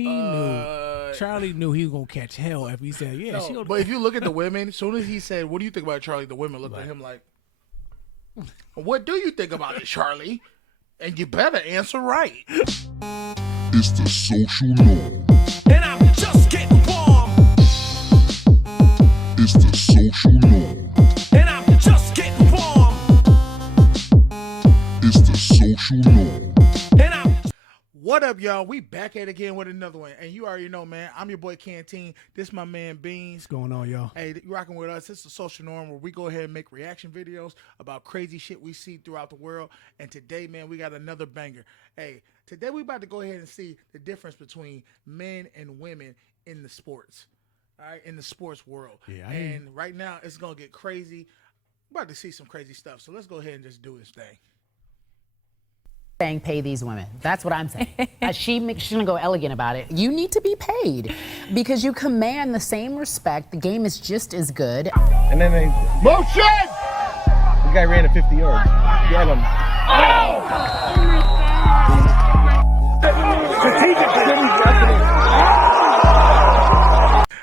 He knew. Charlie knew he was gonna catch hell if he said, "Yeah." No, but if you look at the women, as soon as he said, "What do you think about Charlie?" the women looked at him like, "What do you think about it, Charlie?" And you better answer right. It's the social norm. And I'm just getting warm. It's the social norm. And I'm just getting warm. It's the social norm. And I'm What up, y'all? We back at it again with another one. And you already know, man, I'm your boy Canteen. This my man Beans. What's going on, y'all? Hey, you rocking with us. It's the social norm where we go ahead and make reaction videos about crazy shit we see throughout the world. And today, man, we got another banger. Hey, today we about to go ahead and see the difference between men and women in the sports. All right, in the sports world. Yeah. And right now, it's going to get crazy. We're about to see some crazy stuff. So let's go ahead and just do this thing. Saying pay these women. That's what I'm saying. She's gonna go elegant about it. You need to be paid because you command the same respect. The game is just as good. And then they motion. The guy ran at 50 yards. Get him.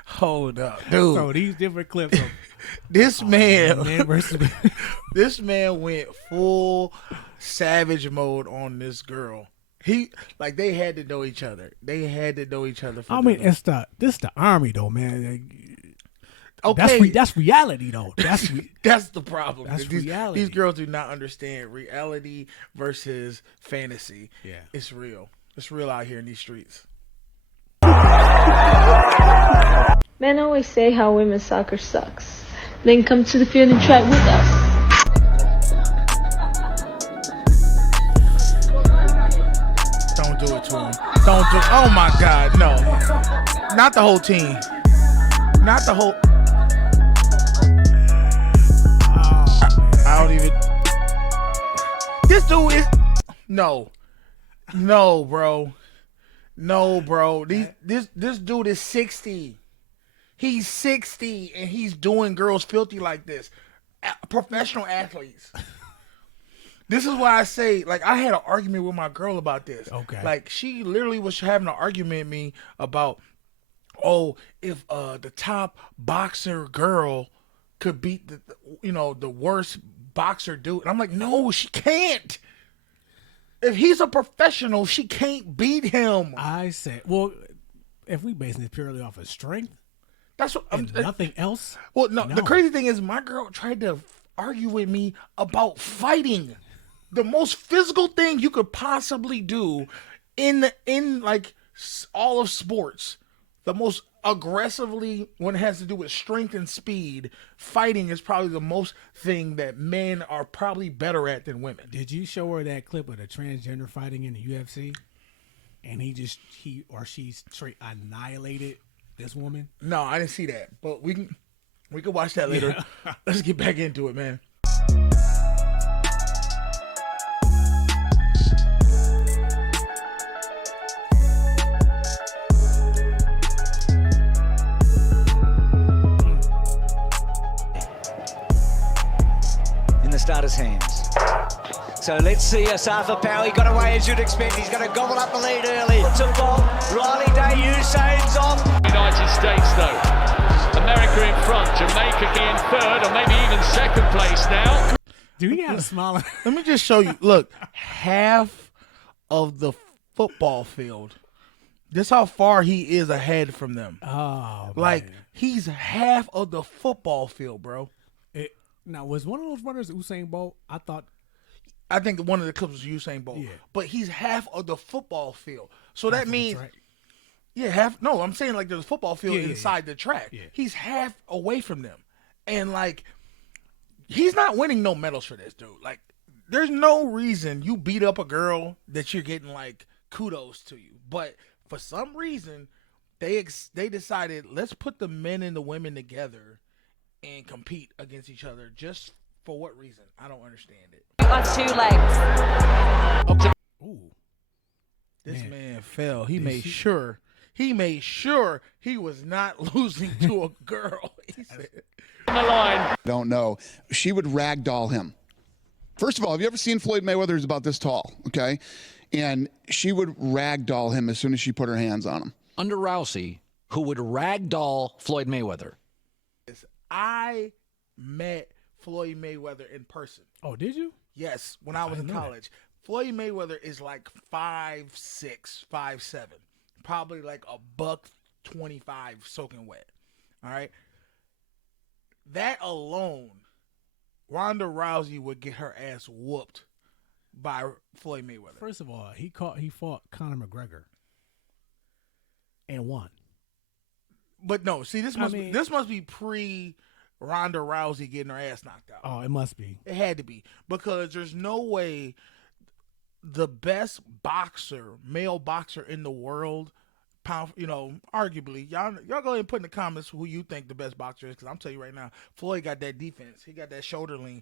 Hold up, dude. So these different clips. Of, This man, man versus this man went full savage mode on this girl. They had to know each other. They had to know each other. I mean, this the army though, man. Okay, That's reality though. that's the problem. That's these, reality. These girls do not understand reality versus fantasy. Yeah, it's real. It's real out here in these streets. Men always say how women's soccer sucks. Then come to the field and try it with us. Don't do it to him. Don't do. Oh my God, no! Not the whole team. Not the whole. I don't even. This dude is no, bro. No, bro. This dude is 60. He's 60 and he's doing girls filthy like this. Professional athletes. This is why I say, like, I had an argument with my girl about this. Okay. Like, she literally was having an argument with me about, oh, if the top boxer girl could beat the worst boxer dude. And I'm like, no, she can't. If he's a professional, she can't beat him. I said, well, if we basing it purely off of strength, That's what and nothing else. Well, no, the crazy thing is my girl tried to argue with me about fighting. The most physical thing you could possibly do in like all of sports. The most aggressively, when it has to do with strength and speed, fighting is probably the most thing that men are probably better at than women. Did you show her that clip of the transgender fighting in the UFC? And he or she straight annihilated this woman? No, I didn't see that, but we can watch that later. Yeah. Let's get back into it, man. In the starter's hands. So let's see Arthur Powell. He got away as you'd expect. He's going to gobble up the lead early. It's a ball. Riley Day, Usain's off. United States though. America in front. Jamaica in third or maybe even second place now. Do you got a smile? Let me just show you. Look, half of the football field. This how far he is ahead from them. Oh, like man. he's half of the football field, bro. Now, was one of those runners Usain Bolt? I think one of the clips was Usain Bolt. Yeah. But he's half of the football field. So that means, track. yeah, half. No, I'm saying like there's a football field Yeah, inside the track. Yeah. He's half away from them. And like, he's not winning no medals for this, dude. Like, there's no reason you beat up a girl that you're getting like kudos to you. But for some reason, they decided, let's put the men and the women together and compete against each other. Just for what reason? I don't understand it. On 2 legs. Okay. Ooh. This man fell. He made sure he was not losing to a girl. He said, On the line. Don't know. She would ragdoll him. First of all, have you ever seen Floyd Mayweather? He's about this tall, okay? And she would ragdoll him as soon as she put her hands on him. under Rousey who would ragdoll Floyd Mayweather? I met Floyd Mayweather in person. Oh, did you? Yes, when I was in college. Floyd Mayweather is like 5'6", 5'7", probably like $125 soaking wet. All right, that alone, Ronda Rousey would get her ass whooped by Floyd Mayweather. First of all, he fought Conor McGregor and won. But no, see, this must be pre Ronda Rousey getting her ass knocked out. Oh, it must be. It had to be, because there's no way the best male boxer in the world, arguably, y'all go ahead and put in the comments who you think the best boxer is, because I'm telling you right now, Floyd got that defense, he got that shoulder lean,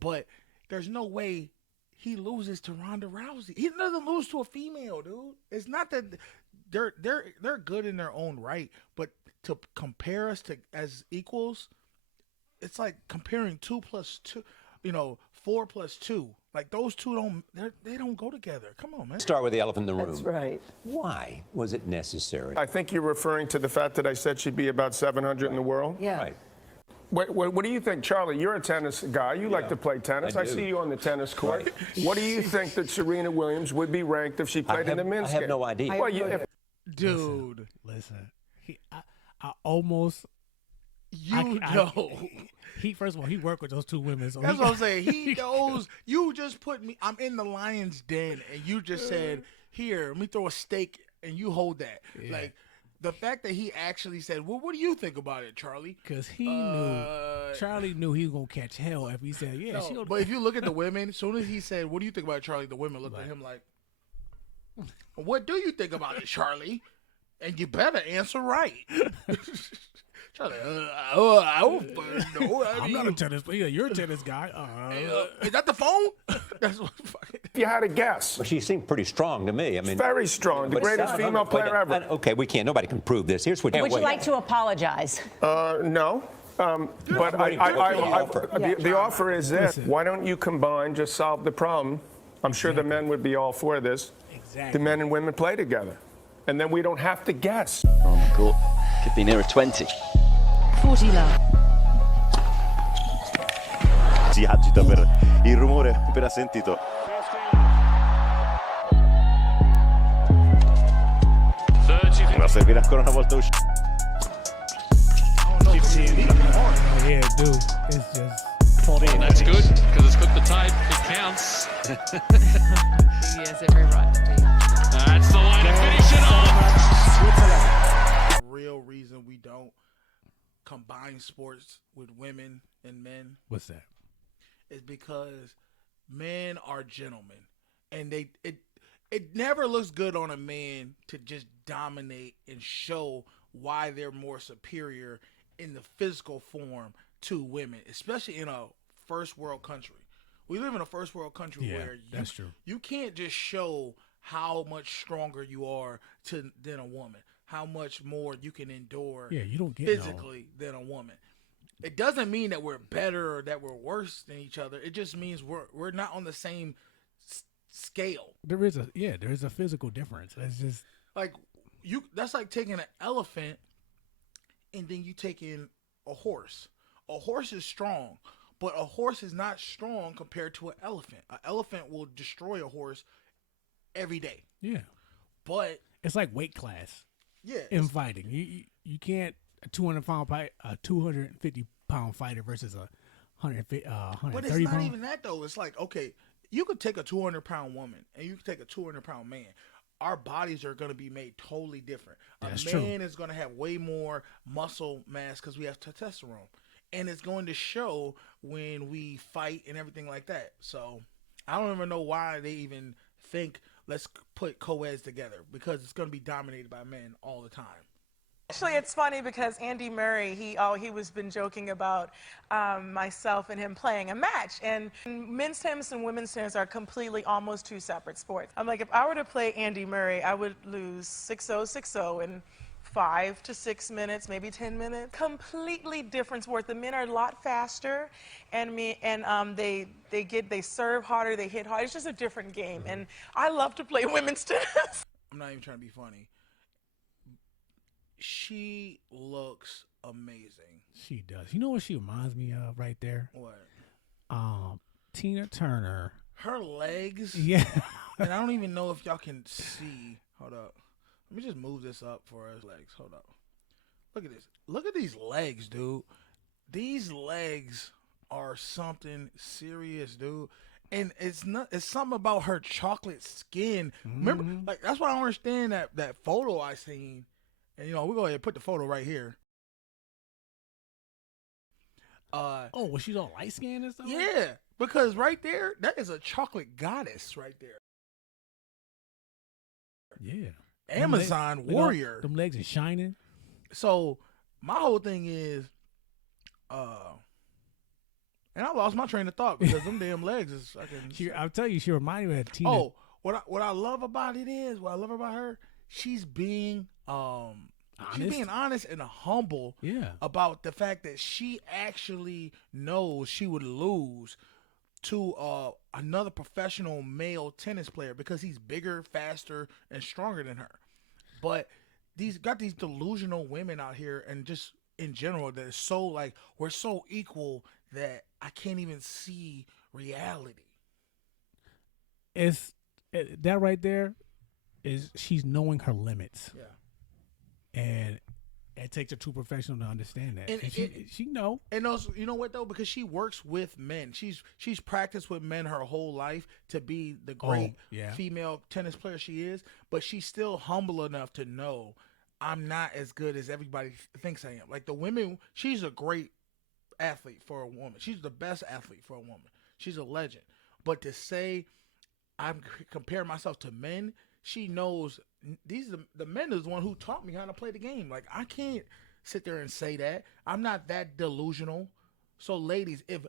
but there's no way he loses to Ronda Rousey. He doesn't lose to a female, dude. It's not that they're good in their own right, but to compare us to as equals, it's like comparing 2 + 2, 4 + 2. Like, those two don't go together. Come on, man. Start with the elephant in the room. That's right. Why was it necessary? I think you're referring to the fact that I said she'd be about 700 in the world. Yeah. Right. What do you think, Charlie? You're a tennis guy. You like to play tennis. I see you on the tennis court. Right. What do you think that Serena Williams would be ranked if she played in the men's game? I have no idea. Well, dude, listen. I almost. He first of all, he worked with those two women. So that's what I'm saying. He knows. You just put me. I'm in the lion's den, and you just said, "Here, let me throw a steak," and you hold that. Yeah. Like, the fact that he actually said, "Well, what do you think about it, Charlie?" Because Charlie knew he was gonna catch hell if he said, "Yeah." No, but if you look at the women, as soon as he said, "What do you think about it, Charlie?" the women looked at him like, "What do you think about it, Charlie?" And you better answer right. Charlie, I don't know. I'm not a tennis player. You're a tennis guy. Is that the phone? That's what. If you had a guess. Well, she seemed pretty strong to me. I mean, very strong. The greatest female player ever. Okay, nobody can prove this. Here's what. Would you like to apologize? No. But the offer is this. Why don't you combine, just solve the problem? I'm sure the men would be all for this. Exactly. The men and women play together. And then we don't have to guess. On the court. Could be nearer 20. 40 love. Si agita per il rumore appena sentito. Ma servirà ancora una volta uscire. Yeah, dude. It's just. That's good, because it's got the tape. It counts. He has every right to be. That's the way to finish it off. The real reason we don't combine sports with women and men. What's that? Is because men are gentlemen, and it never looks good on a man to just dominate and show why they're more superior in the physical form to women, especially in a first world country. We live in a first world country where that's true. You can't just show how much stronger you are than a woman, how much more you can endure you don't get physically than a woman. It doesn't mean that we're better or that we're worse than each other. It just means we're not on the same scale. There is a physical difference. It's just like that's like taking an elephant and then you taking a horse. A horse is strong, but a horse is not strong compared to an elephant. An elephant will destroy a horse every day. Yeah. But it's like weight class. Yeah. In fighting. You can't a 250-pound fighter versus a 130 But it's not even that though. It's like, okay, you could take a 200-pound woman and you could take a 200-pound man. Our bodies are going to be made totally different. That's a man is going to have way more muscle mass because we have testosterone. And it's going to show when we fight and everything like that. So I don't even know why they even think let's put co-eds together, because it's going to be dominated by men all the time. Actually, it's funny because Andy Murray, he was been joking about myself and him playing a match. And men's tennis and women's tennis are completely almost two separate sports. I'm like, if I were to play Andy Murray, I would lose 6-0, 6-0 in 5 to 6 minutes, maybe 10 minutes. Completely different sport. The men are a lot faster, and they serve harder, they hit harder. It's just a different game, and I love to play women's tennis. I'm not even trying to be funny. She looks amazing. She does. You know what she reminds me of right there? What? Tina Turner. Her legs. Yeah. And I don't even know if y'all can see. Hold up. Let me just move this up for us. Legs. Hold up. Look at this. Look at these legs, dude. These legs are something serious, dude. And it's something about her chocolate skin. Remember, like that's why I don't understand that photo I seen. And we're going to put the photo right here. Was she all light skinned and stuff? Yeah, because right there, that is a chocolate goddess right there. Yeah. Amazon warrior. Them legs are shining. So my whole thing is, and I lost my train of thought because them damn legs is fucking. I'll tell you, she reminded me of Tina. Oh, what I love about it is, what I love about her, she's being honest. She's being honest and humble about the fact that she actually knows she would lose to another professional male tennis player because he's bigger, faster, and stronger than her. But these delusional women out here, and just in general, that is so like we're so equal that I can't even see reality. That right there is she's knowing her limits. Yeah. And it takes a true professional to understand that. And she know. And also, you know what though? Because she works with men. She's practiced with men her whole life to be the great female tennis player she is. But she's still humble enough to know I'm not as good as everybody thinks I am. Like the women, she's a great athlete for a woman. She's the best athlete for a woman. She's a legend. But to say I'm comparing myself to men, she knows the men is the one who taught me how to play the game. Like I can't sit there and say that. I'm not that delusional. So ladies, if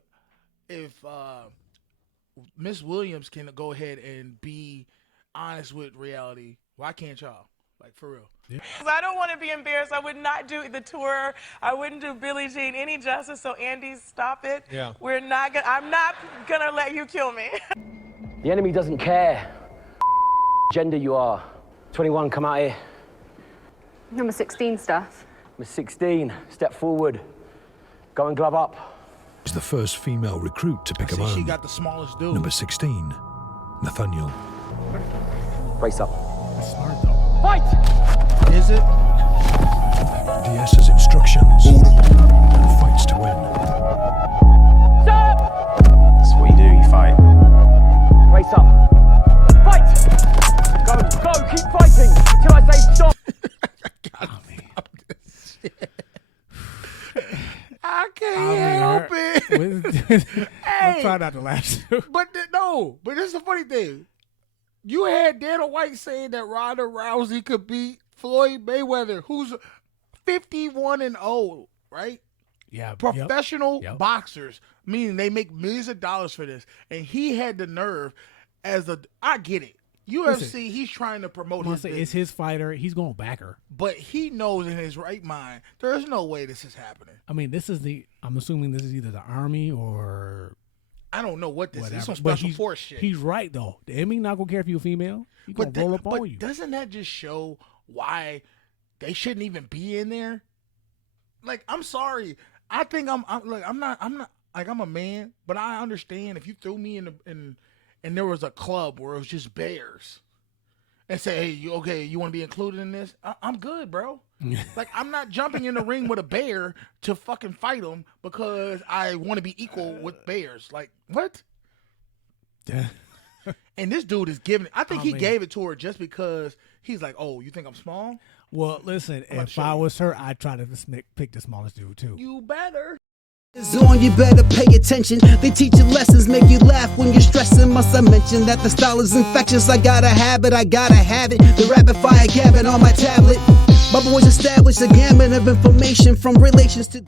Miss Williams can go ahead and be honest with reality, why can't y'all? Like for real. Yeah. I don't want to be embarrassed. I would not do the tour. I wouldn't do Billie Jean any justice. So Andy, stop it. Yeah. I'm not gonna let you kill me. The enemy doesn't care gender you are. 21, come out here. Number 16 stuff. Number 16, step forward. Go and glove up. Is the first female recruit to pick up She own. got the smallest dude. Number 16, Nathaniel. Brace up. Smart though. Fight! Is it? DS's instructions. And fights to win. Stop! That's what you do, you fight. Brace up. Fight! Go, keep fighting till I say stop. I can't help it. I'm trying not to laugh. But this is the funny thing. You had Dana White saying that Ronda Rousey could beat Floyd Mayweather, who's 51-0, right? Yeah. Professional boxers, meaning they make millions of dollars for this. And he had the nerve I get it. UFC, he's trying to promote his business. It's his fighter. He's going to back her. But he knows in his right mind, there's no way this is happening. I mean, I'm assuming this is either the Army or... I don't know what this whatever. is. It's some special force shit. He's right, though. The enemy not going to care if you're a female. He's going to roll up on you. Doesn't that just show why they shouldn't even be in there? Like, I'm sorry. I think I'm not I'm a man, but I understand if you threw me in and there was a club where it was just bears and say, hey, you want to be included in this? I'm good, bro. Like, I'm not jumping in the ring with a bear to fucking fight him because I want to be equal with bears. Like, what? Yeah. And this dude is giving it. I think he gave it to her just because he's like, oh, you think I'm small? Well, listen, if I was her, I'd try to pick the smallest dude, too. You better. On, you better pay attention. They teach you lessons, make you laugh when you're stressing. Must I mention that the style is infectious? I gotta have it, The rapid fire gabbing on my tablet. My boys established a gamut of information from relations to